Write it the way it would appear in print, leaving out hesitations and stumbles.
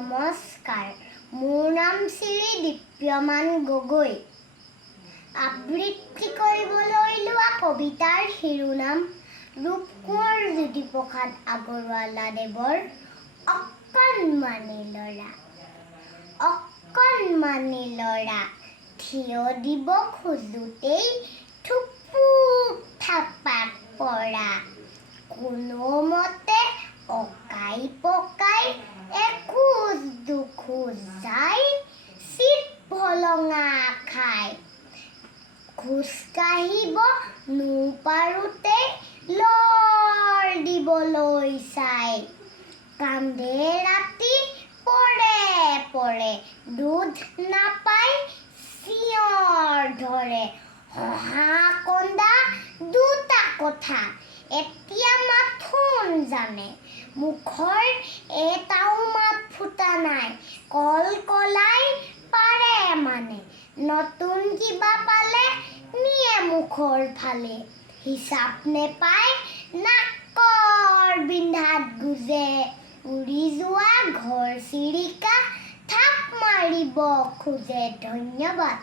নমস্কাৰ, মোৰ নাম শ্ৰী দীপ্যমান গগৈ। আবৃত্তি কৰিবলৈ লোৱা কবিতাৰ শিৰোনাম ৰূপকোঁৱৰ জ্যোতিপ্ৰসাদ আগৰৱালাদেৱৰ অকণমানি ল'ৰা। অকণমানি ল'ৰা থিয় দিব খোজোতেই থুপুক থাপাক পৰা, কোনোমতে অকাই পকাই এখোজ দুখোজ যাই চিত ভলঙা খাই, খোজ কাঢ়িব নোপাৰোঁতেই লৰ দিবলৈ চাই, কান্দে ৰাতি পৰে পৰে দুধ নাপাই চিঞৰ ধৰে, হঁহা কন্দা দুটা কথা এতিয়া মাথোন জানে, মুখৰ এটাও মাত ফুটা নাই, কলকলাই পাৰে মানে, নতুন কিবা পালে নিয়ে মুখৰ ফালে, হিচাপ নেপাই নাকৰ বিন্ধাত গুজে, উৰি যোৱা ঘৰচিৰিকা থাপ মাৰিব খোজে। ধন্যবাদ।